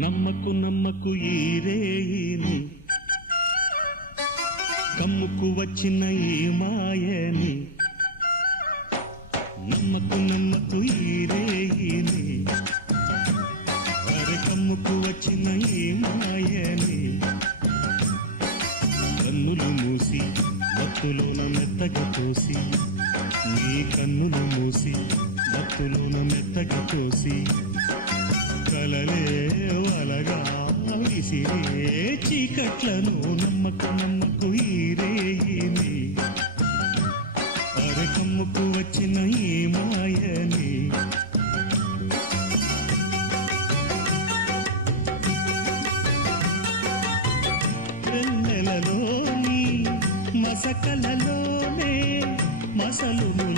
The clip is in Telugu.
నమ్మకు నమ్మకు ఈ రేయిని, కమ్ముకు వచ్చిన ఈ మాయని. నమ్మకు నమ్మకు ఈ రేయిని, అరే కమ్ముకు వచ్చిన ఈ మాయని. కన్నులు మూసి మత్తులోన మెత్తగా తోసి, నీ కన్నులు మూసి మత్తులోన మెత్తగా తోసి, కలలే వలగా విసిరే చీకట్లను. నమ్మకు నమ్మకు ఈ రేయిని, అరే కమ్ముకు వచ్చిన ఈ మాయని. వెన్నెలలోని మసకలలోనే మసలుముల